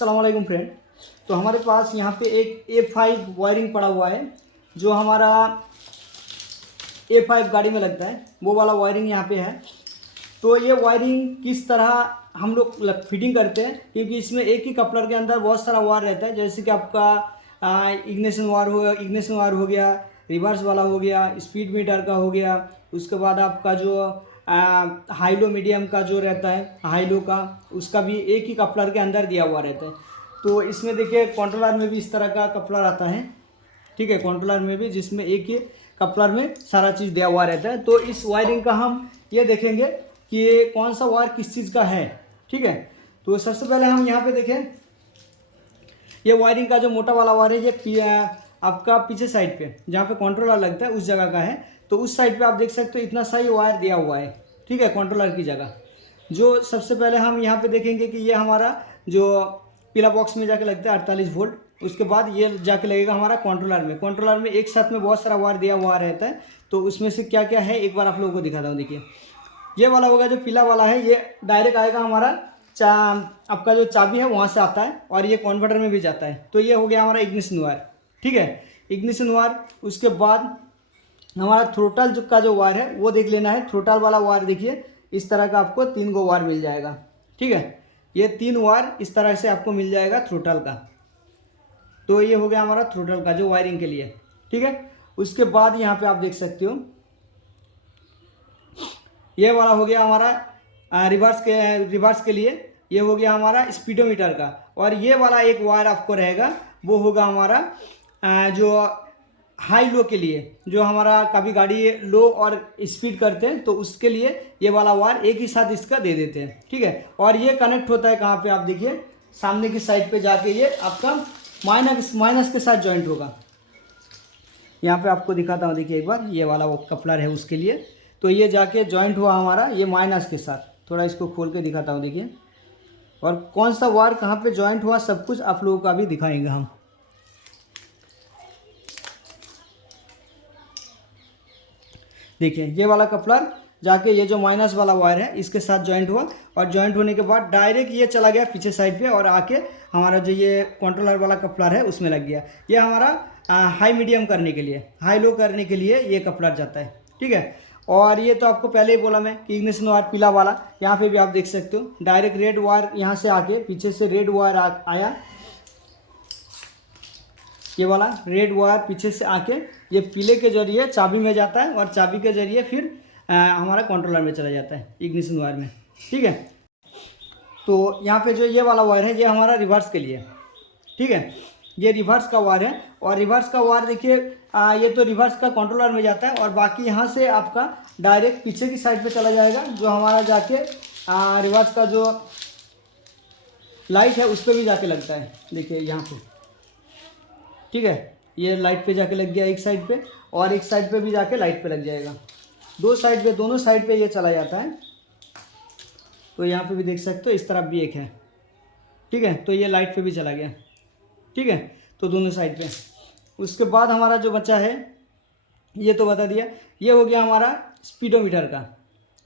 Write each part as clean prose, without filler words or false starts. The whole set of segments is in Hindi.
अस्सलाम वालेकुम फ्रेंड। तो हमारे पास यहाँ पे एक A5 वायरिंग पड़ा हुआ है, जो हमारा A5 गाड़ी में लगता है, वो वाला वायरिंग यहाँ पे है। तो ये वायरिंग किस तरह हम लोग फिटिंग करते हैं, क्योंकि इसमें एक ही कपलर के अंदर बहुत सारा वायर रहता है। जैसे कि आपका इग्निशन वायर हो गया, रिवर्स वाला हो गया, स्पीड मीटर का हो गया, उसके बाद आपका जो हाई लो मीडियम का जो रहता है, हाई लो का, उसका भी एक ही कपलर के अंदर दिया हुआ रहता है। तो इसमें देखिए कंट्रोलर में भी इस तरह का कपलर आता है, ठीक है। कंट्रोलर में भी जिसमें एक ही कपलर में सारा चीज़ दिया हुआ रहता है। तो इस वायरिंग का हम ये देखेंगे कि ये कौन सा वायर किस चीज़ का है, ठीक है। तो सबसे पहले हम यहाँ पे देखें, ये वायरिंग का जो मोटा वाला वायर है, ये आपका पीछे साइड पे जहाँ पे कंट्रोलर लगता है उस जगह का है। तो उस साइड पे आप देख सकते हो इतना सही वायर दिया हुआ है, ठीक है, कंट्रोलर की जगह। जो सबसे पहले हम यहाँ पे देखेंगे कि ये हमारा जो पीला बॉक्स में जाके लगता है 48 वोल्ट, उसके बाद ये जाके लगेगा हमारा कंट्रोलर में। कंट्रोलर में एक साथ में बहुत सारा वायर दिया हुआ रहता है। तो उसमें से क्या क्या है एक बार आप लोगों को दिखाता हूँ। देखिए, ये वाला होगा जो पीला वाला है, ये डायरेक्ट आएगा हमारा आपका जो चाबी है वहाँ से आता है, और ये कन्वर्टर में भी जाता है। तो ये हो गया हमारा इग्निशन वायर, ठीक है, इग्निशन वायर। उसके बाद हमारा थ्रोटल का जो वायर है वो देख लेना है। थ्रोटल वाला वायर देखिए, इस तरह का आपको 3 गो वायर मिल जाएगा, ठीक है। ये 3 वायर इस तरह से आपको मिल जाएगा थ्रोटल का। तो ये हो गया हमारा थ्रोटल का जो वायरिंग के लिए, ठीक है। उसके बाद यहाँ पे आप देख सकते हो ये वाला हो गया हमारा रिवर्स के लिए, ये हो गया हमारा स्पीडोमीटर का। और ये वाला एक वायर आपको रहेगा, वो होगा हमारा जो हाई लो के लिए, जो हमारा कभी गाड़ी लो और स्पीड करते हैं तो उसके लिए ये वाला वायर एक ही साथ इसका दे देते हैं, ठीक है। और ये कनेक्ट होता है कहाँ पे, आप देखिए सामने की साइड पे जाके ये आपका माइनस के साथ जॉइंट होगा। यहाँ पे आपको दिखाता हूँ, देखिए एक बार, ये वाला वो कपलर है उसके लिए। तो ये जाके जॉइंट हुआ हमारा ये माइनस के साथ। थोड़ा इसको खोल के दिखाता हूँ, देखिए। और कौन सा वायर कहाँ पे जॉइंट हुआ सब कुछ आप लोगों का भी दिखाएंगे हम। देखिए, ये वाला कपलर जाके ये जो माइनस वाला वायर है इसके साथ जॉइंट हुआ, और जॉइंट होने के बाद डायरेक्ट ये चला गया पीछे साइड पे, और आके हमारा जो ये कंट्रोलर वाला कपलर है उसमें लग गया। ये हमारा हाई मीडियम करने के लिए, हाई लो करने के लिए ये कपलर जाता है, ठीक है। और ये तो आपको पहले ही बोला मैं कि इग्निशन वायर पीला वाला, यहाँ पे भी आप देख सकते हो डायरेक्ट रेड वायर यहाँ से आके पीछे से रेड वायर आया, ये वाला रेड वायर पीछे से आके ये पीले के जरिए चाबी में जाता है, और चाबी के जरिए फिर हमारा कंट्रोलर में चला जाता है इग्निशन वायर में, ठीक है। तो यहाँ पे जो ये वाला वायर है ये हमारा रिवर्स के लिए, ठीक है, ये रिवर्स का वायर है। और रिवर्स का वायर देखिए, ये तो रिवर्स का कंट्रोलर में जाता है, और बाकी यहाँ से आपका डायरेक्ट पीछे की साइड पे चला जाएगा, जो हमारा जाके रिवर्स का जो लाइट है उस पर भी जाके लगता है। देखिए यहाँ पे, ठीक है, ये लाइट पे जाके लग गया एक साइड पे, और एक साइड पे भी जाके लाइट पे लग जाएगा। दोनों साइड पे ये चला जाता है। तो यहाँ पे भी देख सकते हो इस तरफ भी एक है, ठीक है। तो ये लाइट पे भी चला गया, ठीक है। तो दोनों साइड पे। उसके बाद हमारा जो बचा है ये तो बता दिया, ये हो गया हमारा स्पीडोमीटर का,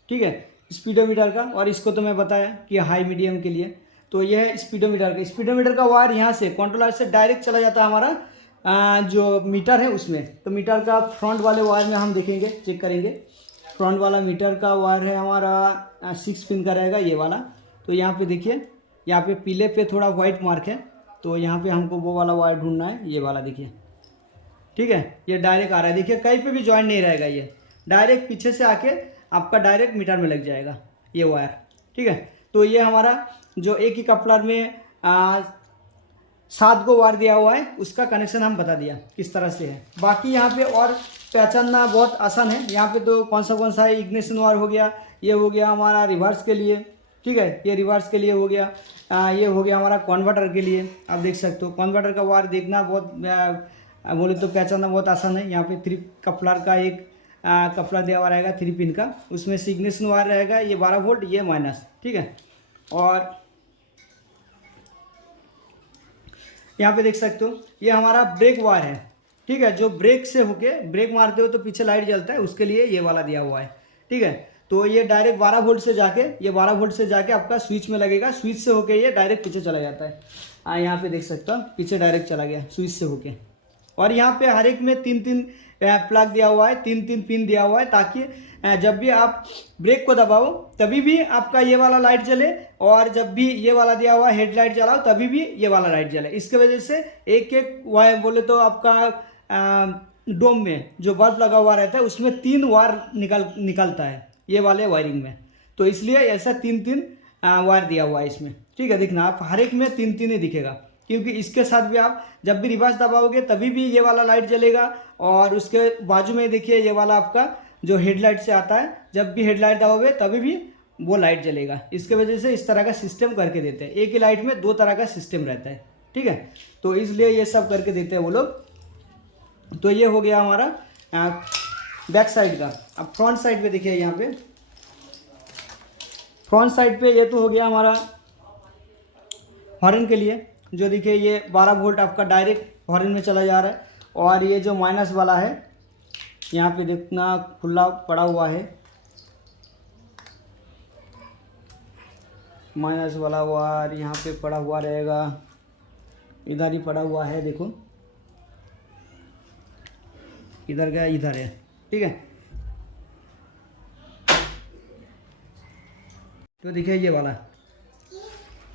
ठीक है, स्पीडोमीटर का। और इसको तो मैं बताया कि हाई मीडियम के लिए। तो यह है स्पीडोमीटर का। स्पीडोमीटर का वायर यहाँ से कंट्रोलर से डायरेक्ट चला जाता है हमारा जो मीटर है उसमें। तो मीटर का फ्रंट वाले वायर में हम देखेंगे, चेक करेंगे। फ्रंट वाला मीटर का वायर है हमारा 6 पिन का रहेगा, ये वाला। तो यहाँ पे देखिए, यहाँ पे पीले पे थोड़ा वाइट मार्क है, तो यहाँ पे हमको वो वाला वायर ढूंढना है, ये वाला देखिए, ठीक है। ये डायरेक्ट आ रहा है, देखिए कहीं पे भी जॉइंट नहीं रहेगा, ये डायरेक्ट पीछे से आके आपका डायरेक्ट मीटर में लग जाएगा ये वायर, ठीक है। तो ये हमारा जो एक ही कपलर में 7 गो वायर दिया हुआ है, उसका कनेक्शन हम बता दिया किस तरह से है। बाकी यहाँ पे और पहचानना बहुत आसान है। यहाँ पे तो कौन सा है, इग्निशन वायर हो गया, ये हो गया हमारा रिवर्स के लिए, ठीक है, ये रिवर्स के लिए हो गया। ये हो गया हमारा कन्वर्टर के लिए। आप देख सकते हो कन्वर्टर का वायर देखना बहुत बोले तो पहचानना बहुत आसान है। यहाँ पे 3 कपलर का एक कपलर दिया हुआ रहेगा 3 पिन का, उसमें से इग्निशन वायर रहेगा, ये 12 वोल्ट, ये माइनस, ठीक है। और यहाँ पे देख सकते हो ये हमारा ब्रेक वायर है, ठीक है, जो ब्रेक से होके ब्रेक मारते हो तो पीछे लाइट जलता है, उसके लिए ये वाला दिया हुआ है, ठीक है। तो ये डायरेक्ट 12 वोल्ट से जाके, ये 12 वोल्ट से जाके आपका स्विच में लगेगा, स्विच से होके ये डायरेक्ट पीछे चला जाता है। यहाँ पे देख सकते हो पीछे डायरेक्ट चला गया स्विच से होके। और यहाँ पे हर एक में 3-3 प्लग दिया हुआ है, 3-3 पिन दिया हुआ है, ताकि जब भी आप ब्रेक को दबाओ तभी भी आपका ये वाला लाइट जले, और जब भी ये वाला दिया हुआ हेडलाइट जलाओ तभी भी ये वाला लाइट जले। इसके वजह से एक एक वायर बोले तो आपका डोम में जो बल्ब लगा हुआ रहता है उसमें 3 वायर निकलता है ये वाले वायरिंग में, तो इसलिए ऐसा 3-3 वायर दिया हुआ है इसमें। ठीक है, दिखना आप हर एक में 3-3 ही दिखेगा, क्योंकि इसके साथ भी आप जब भी रिवर्स दबाओगे तभी भी ये वाला लाइट जलेगा, और उसके बाजू में देखिए ये वाला आपका जो हेडलाइट से आता है, जब भी हेडलाइट दबाओगे तभी भी वो लाइट जलेगा। इसके वजह से इस तरह का सिस्टम करके देते हैं, एक ही लाइट में 2 तरह का सिस्टम रहता है। ठीक है, तो इसलिए ये सब करके देते हैं वो लोग। तो ये हो गया हमारा बैक साइड का। अब फ्रंट साइड पे देखिए, यहाँ पे फ्रंट साइड पे ये तो हो गया हमारा हॉर्न के लिए, जो देखिए ये 12 वोल्ट आपका डायरेक्ट हॉर्न में चला जा रहा है। और ये जो माइनस वाला है यहाँ पे देखना खुला पड़ा हुआ है, माइनस वाला वायर यहाँ पे पड़ा हुआ रहेगा, इधर ही पड़ा हुआ है, देखो इधर गया इधर है। ठीक है, तो देखिए ये वाला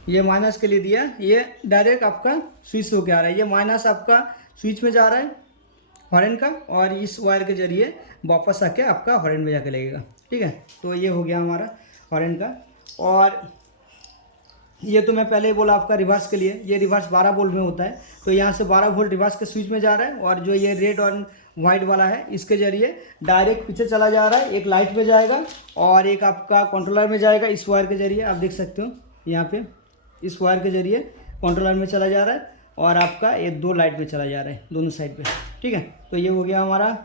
ये माइनस के लिए दिया, ये डायरेक्ट आपका स्विच होके आ रहा है, ये माइनस आपका स्विच में जा रहा है हॉर्न का, और इस वायर के जरिए वापस आके आपका हॉर्न में जाके लगेगा। ठीक है, तो ये हो गया हमारा हॉर्न का। और ये तो मैं पहले ही बोला आपका रिवर्स के लिए, ये रिवर्स 12 वोल्ट में होता है, तो यहाँ से 12 वोल्ट रिवर्स के स्विच में जा रहा है, और जो ये रेड और वाइट वाला है इसके जरिए डायरेक्ट पीछे चला जा रहा है, एक लाइट में जाएगा और एक आपका कंट्रोलर में जाएगा। इस वायर के जरिए आप देख सकते हो यहाँ पे, इस वायर के जरिए कंट्रोलर में चला जा रहा है, और आपका ये 2 लाइट में चला जा रहा है दोनों साइड पे। ठीक है, तो ये हो गया हमारा,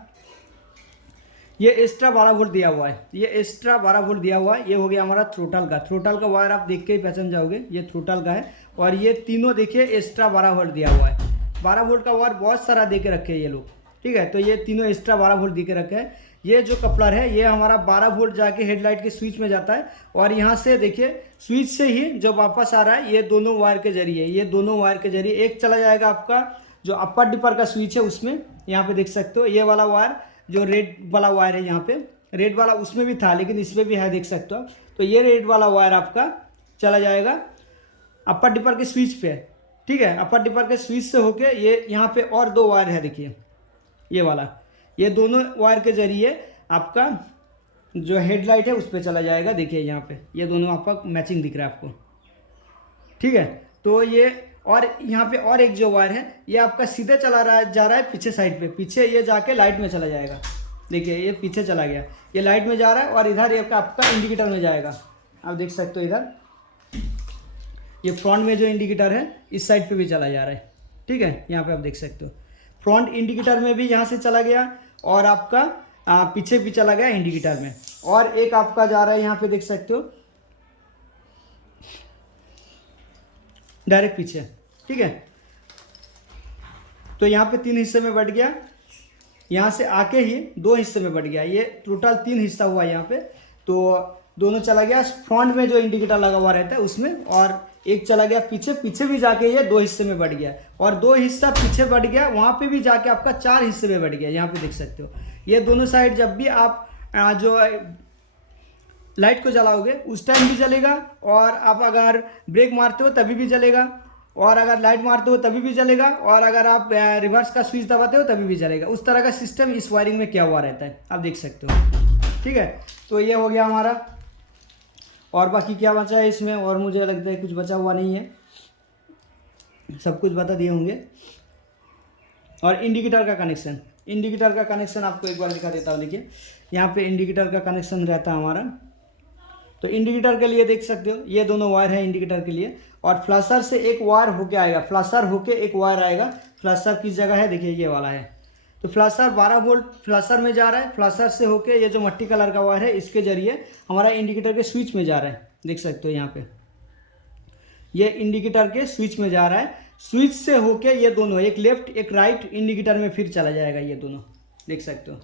ये एक्स्ट्रा 12 वोल्ट दिया हुआ है, ये एक्स्ट्रा 12 वोल्ट दिया हुआ है। ये हो गया हमारा थ्रोटल का, थ्रोटल का वायर आप देख के ही पहचान जाओगे, ये थ्रोटल का है। और ये तीनों देखिए एक्स्ट्रा 12 वोल्ट दिया हुआ है, 12 वोल्ट का वायर बहुत सारा दे के रखे हैं ये लोग। ठीक है, तो ये तीनों एक्स्ट्रा 12 वोल्ट दे के रखे हैं। ये जो कपलर है ये हमारा 12 वोल्ट जाके हेडलाइट के स्विच में जाता है, और यहाँ से देखिए स्विच से ही जो वापस आ रहा है ये दोनों वायर के जरिए, ये दोनों वायर के जरिए एक चला जाएगा आपका जो अपर डिपर का स्विच है उसमें, यहाँ पे देख सकते हो ये वाला वायर जो रेड वाला वायर है, यहाँ पे रेड वाला उसमें भी था लेकिन इसमें भी है, देख सकते हो। तो ये रेड वाला वायर आपका चला जाएगा अपर डिपर के स्विच पे। ठीक है, अपर डिपर के स्विच से होके ये यहाँ पे और 2 वायर है, देखिए ये वाला, ये दोनों वायर के जरिए आपका जो हेडलाइट है उस पर चला जाएगा। देखिए यहाँ पे ये दोनों आपका मैचिंग दिख रहा है आपको। ठीक है, तो ये और यहाँ पे और एक जो वायर है ये आपका सीधे जा रहा है पीछे साइड पे, पीछे ये जाके लाइट में चला जाएगा। देखिए ये पीछे चला गया, ये लाइट में जा रहा है, और इधर ये आपका इंडिकेटर में जाएगा। आप देख सकते हो इधर ये फ्रंट में जो इंडिकेटर है इस साइड पे भी चला जा रहा है। ठीक है, यहाँ पे आप देख सकते हो फ्रंट इंडिकेटर में भी यहाँ से चला गया, और आपका पीछे भी चला गया इंडिकेटर में, और एक आपका जा रहा है यहाँ पे देख सकते हो डायरेक्ट पीछे। ठीक है, तो यहाँ पे 3 हिस्से में बट गया, यहाँ से आके ही 2 हिस्से में बट गया, ये टोटल 3 हिस्सा हुआ यहाँ पे। तो दोनों चला गया फ्रंट में जो इंडिकेटर लगा हुआ रहता है उसमें, और एक चला गया पीछे, पीछे भी जाके ये 2 हिस्से में बढ़ गया, और 2 हिस्सा पीछे बढ़ गया, वहाँ पे भी जाके आपका 4 हिस्से में बढ़ गया। यहाँ पे देख सकते हो ये दोनों साइड जब भी आप जो लाइट को जलाओगे उस टाइम भी जलेगा, और आप अगर ब्रेक मारते हो तभी भी जलेगा, और अगर लाइट मारते हो तभी भी जलेगा, और अगर आप रिवर्स का स्विच दबाते हो तभी भी जलेगा। उस तरह का सिस्टम इस वायरिंग में किया हुआ रहता है, आप देख सकते हो। ठीक है, तो ये हो गया हमारा। और बाकी क्या बचा है इसमें, और मुझे लगता है कुछ बचा हुआ नहीं है, सब कुछ बता दिए होंगे। और इंडिकेटर का कनेक्शन, इंडिकेटर का कनेक्शन आपको एक बार दिखा देता हूँ। देखिए यहाँ पे इंडिकेटर का कनेक्शन रहता है हमारा, तो इंडिकेटर के लिए देख सकते हो ये दोनों वायर है इंडिकेटर के लिए, और फ्लैशर से एक वायर होके आएगा, फ्लैशर होके एक वायर आएगा। फ्लैशर किस जगह है, देखिए ये वाला है, तो फ्लैशर 12 वोल्ट फ्लैशर में जा रहा है, फ्लैशर से होके ये जो मट्टी कलर का वायर है इसके जरिए हमारा इंडिकेटर के स्विच में जा रहा है। देख सकते हो यहाँ पे ये इंडिकेटर के स्विच में जा रहा है, स्विच से होके ये दोनों एक लेफ्ट एक राइट इंडिकेटर में फिर चला जाएगा। ये दोनों देख सकते हो,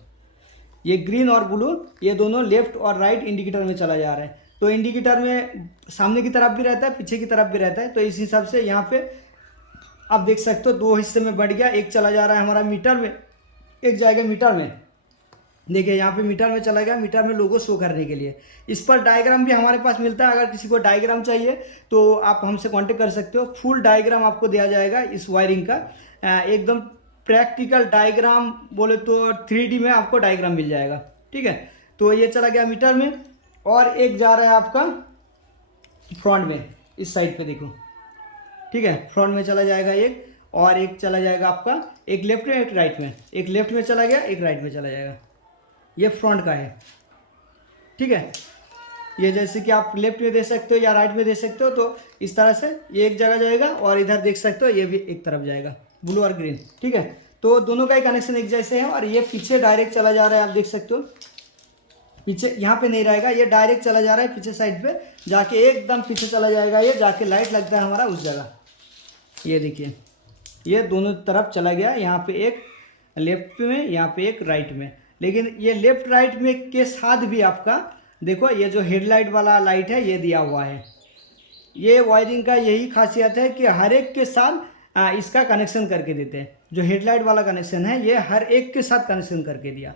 ये ग्रीन और ब्लू ये दोनों लेफ्ट और राइट इंडिकेटर में चला जा रहा है। तो इंडिकेटर में सामने की तरफ भी रहता है, पीछे की तरफ भी रहता है, तो इस हिसाब से यहाँ पे आप देख सकते हो 2 हिस्से में बढ़ गया, एक चला जा रहा है हमारा मीटर में, एक जाएगा मीटर में। देखिए यहाँ पे मीटर में चला गया, मीटर में लोगो शो करने के लिए। इस पर डायग्राम भी हमारे पास मिलता है, अगर किसी को डायग्राम चाहिए तो आप हमसे कांटेक्ट कर सकते हो। फुल डायग्राम आपको दिया जाएगा इस वायरिंग का, एकदम प्रैक्टिकल डायग्राम, बोले तो 3D में आपको डायग्राम मिल जाएगा। ठीक है, तो ये चला गया मीटर में, और एक जा रहा है आपका फ्रंट में, इस साइड पे देखो। ठीक है, फ्रंट में चला जाएगा एक, और एक चला जाएगा आपका, एक लेफ्ट में एक राइट में, एक लेफ्ट में चला गया एक राइट में चला जाएगा। ये फ्रंट का है। ठीक है, ये जैसे कि आप लेफ्ट में दे सकते हो या राइट में दे सकते हो, तो इस तरह से ये एक जगह जाएगा, और इधर देख सकते हो ये भी एक तरफ जाएगा, ब्लू और ग्रीन। ठीक है, तो दोनों का ही कनेक्शन एक जैसे है। और ये पीछे डायरेक्ट चला जा रहा है, आप देख सकते हो पीछे यहाँ पे नहीं रहेगा, ये डायरेक्ट चला जा रहा है पीछे साइड पे, जाके एकदम पीछे चला जाएगा, ये जाके लाइट लगता है हमारा उस जगह। ये देखिए, ये दोनों तरफ चला गया, यहाँ पे एक लेफ्ट में, यहाँ पे एक राइट में। लेकिन ये लेफ्ट राइट में के साथ भी आपका देखो, ये जो हेडलाइट वाला लाइट है ये दिया हुआ है। ये वायरिंग का यही खासियत है कि हर एक के साथ इसका कनेक्शन करके देते हैं। जो हेडलाइट वाला कनेक्शन है ये हर एक के साथ कनेक्शन करके दिया।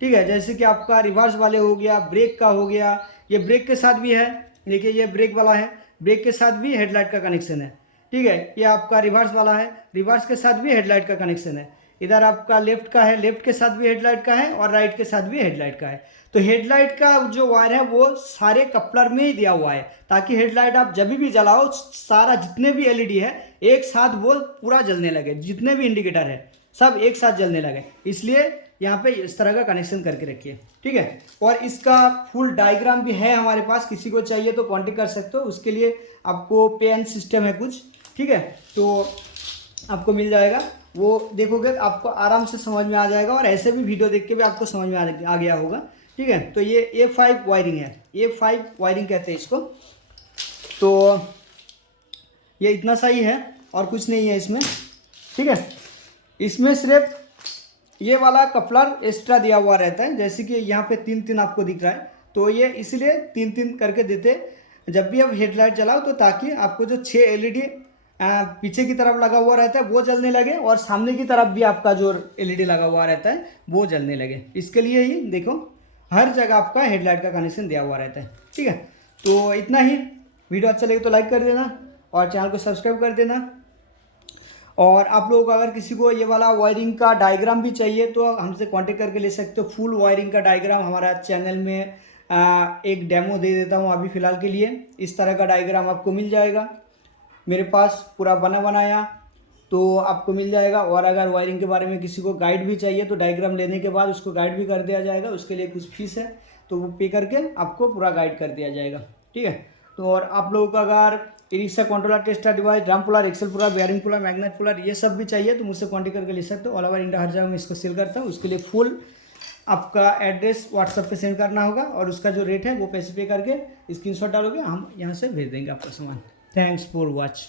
ठीक है, जैसे कि आपका रिवर्स वाले हो गया, ब्रेक का हो गया, ये ब्रेक के साथ भी है। देखिए ये ब्रेक वाला है, ब्रेक के साथ भी हेडलाइट का कनेक्शन है। ठीक है, ये आपका रिवर्स वाला है, रिवर्स के साथ भी हेडलाइट का कनेक्शन है। इधर आपका लेफ्ट का है, लेफ्ट के साथ भी हेडलाइट का है, और राइट के साथ भी हेडलाइट का है। तो हेडलाइट का जो वायर है वो सारे कपलर में ही दिया हुआ है, ताकि हेडलाइट आप जब भी जलाओ, सारा जितने भी एलईडी है एक साथ वो पूरा जलने लगे, जितने भी इंडिकेटर है सब एक साथ जलने लगे। इसलिए यहाँ पे इस तरह का कनेक्शन करके रखिए। ठीक है, और इसका फुल डायग्राम भी है हमारे पास, किसी को चाहिए तो कांटेक्ट कर सकते हो। उसके लिए आपको पे एंड सिस्टम है कुछ। ठीक है, तो आपको मिल जाएगा, वो देखोगे आपको आराम से समझ में आ जाएगा, और ऐसे भी वीडियो देख के भी आपको समझ में आ गया होगा। ठीक है, तो ये A5 वायरिंग है, A5 वायरिंग कहते हैं इसको। तो ये इतना सा ही है और कुछ नहीं है इसमें। ठीक है, इसमें सिर्फ ये वाला कपलर एक्स्ट्रा दिया हुआ रहता है, जैसे कि यहाँ पे 3-3 आपको दिख रहा है, तो ये इसलिए 3-3 करके देते जब भी आप हेडलाइट चलाओ, तो ताकि आपको जो 6 एलईडी पीछे की तरफ लगा हुआ रहता है वो जलने लगे, और सामने की तरफ भी आपका जो एलईडी लगा हुआ रहता है वो जलने लगे। इसके लिए ही देखो हर जगह आपका हेडलाइट का कनेक्शन दिया हुआ रहता है। ठीक है, तो इतना ही। वीडियो अच्छा लगे तो लाइक कर देना, और चैनल को सब्सक्राइब कर देना। और आप लोगों को अगर किसी को ये वाला वायरिंग का डायग्राम भी चाहिए तो हमसे कांटेक्ट करके ले सकते हो। फुल वायरिंग का डायग्राम हमारा चैनल में एक डेमो दे देता हूँ अभी फ़िलहाल के लिए। इस तरह का डायग्राम आपको मिल जाएगा मेरे पास, पूरा बना बनाया, तो आपको मिल जाएगा। और अगर वायरिंग के बारे में किसी को गाइड भी चाहिए तो डायग्राम लेने के बाद उसको गाइड भी कर दिया जाएगा। उसके लिए कुछ फीस है, तो वो पे करके आपको पूरा गाइड कर दिया जाएगा। ठीक है, तो और आप लोगों को अगर e rickshaw controller, tester device, drum puller, axle puller, bearing puller, magnet puller, ये सब भी चाहिए तो मुझसे कॉन्टेक्ट करके ले सकते हो। ऑल ओवर इंडिया हर जगह मैं इसको सेल करता हूँ। उसके लिए फुल आपका एड्रेस व्हाट्सएप पे सेंड करना होगा, और उसका जो रेट है वो पैसे पे करके स्क्रीनशॉट डालोगे, हम यहाँ से भेज देंगे आपका सामान। Thanks for watch.